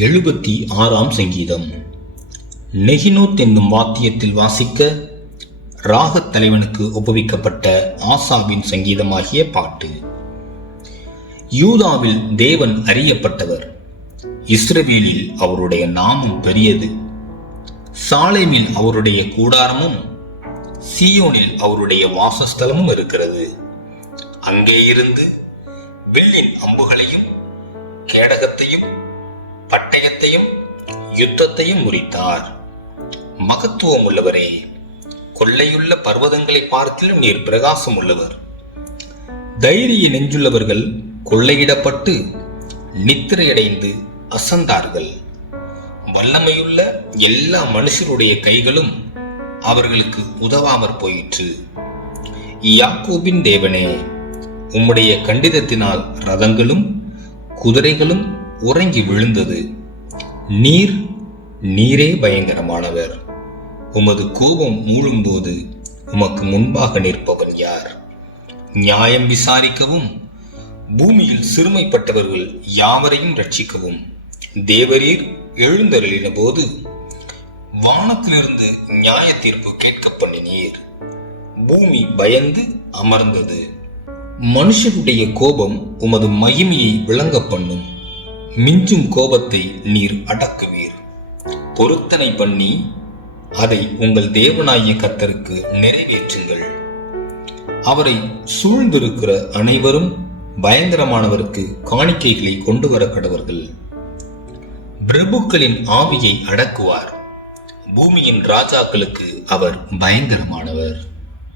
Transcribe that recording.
76ஆம் சங்கீதம். நெகினோத் என்னும் வாத்தியத்தில் வாசிக்க ராகத் தலைவனுக்கு ஒப்புவிக்கப்பட்ட ஆசாபின் சங்கீதமாகிய பாட்டு. யூதாவில் தேவன் அறியப்பட்டவர், இஸ்ரவேலில் அவருடைய நாமம் பெரியது. சாலேமில் அவருடைய கூடாரமும் சீயோனில் அவருடைய வாசஸ்தலமும் இருக்கிறது. அங்கே இருந்து வில்லின் அம்புகளையும் கேடகத்தையும் பட்டயத்தையும் யுத்தத்தையும் முறித்தார். மகத்துவம் உள்ளவரே, கொள்ளையுள்ள பர்வதங்களை பார்த்திலும் நீர் பிரகாசம் உள்ளவர். தைரிய நெஞ்சுள்ளவர்கள் கொள்ளையிடப்பட்டு நித்திரையடைந்து அசந்தார்கள். வல்லமையுள்ள எல்லா மனுஷருடைய கைகளும் அவர்களுக்கு உதவாமற் போயிற்று. யாக்கோபின் தேவனே, உம்முடைய கண்டிதத்தினால் ரதங்களும் குதிரைகளும் உறங்கி விழுந்தது. நீரே பயங்கரமானவர். உமது கோபம் மூழும்போது உமக்கு முன்பாக நிற்பவன் யார்? நியாயம் விசாரிக்கவும் பூமியில் சிறுமைப்பட்டவர்கள் யாவரையும் ரட்சிக்கவும் தேவரீர் எழுந்தருளின போது வானத்திலிருந்து நியாய தீர்ப்பு கேட்க பண்ணினீர். பூமி பயந்து அமர்ந்தது. மனுஷருடைய கோபம் உமது மகிமையை விளங்க பண்ணும். மிஞ்சும் கோபத்தை நீர் அடக்குவீர். பொருத்தனை பண்ணி அதை உங்கள் தேவனாகிய கர்த்தருக்கு நிறைவேற்றுங்கள். அவரை சூழ்ந்திருக்கிற அனைவரும் பயங்கரமானவருக்கு காணிக்கைகளை கொண்டு வர கடவர்கள். பிரபுக்களின் ஆவியை அடக்குவார். பூமியின் ராஜாக்களுக்கு அவர் பயங்கரமானவர்.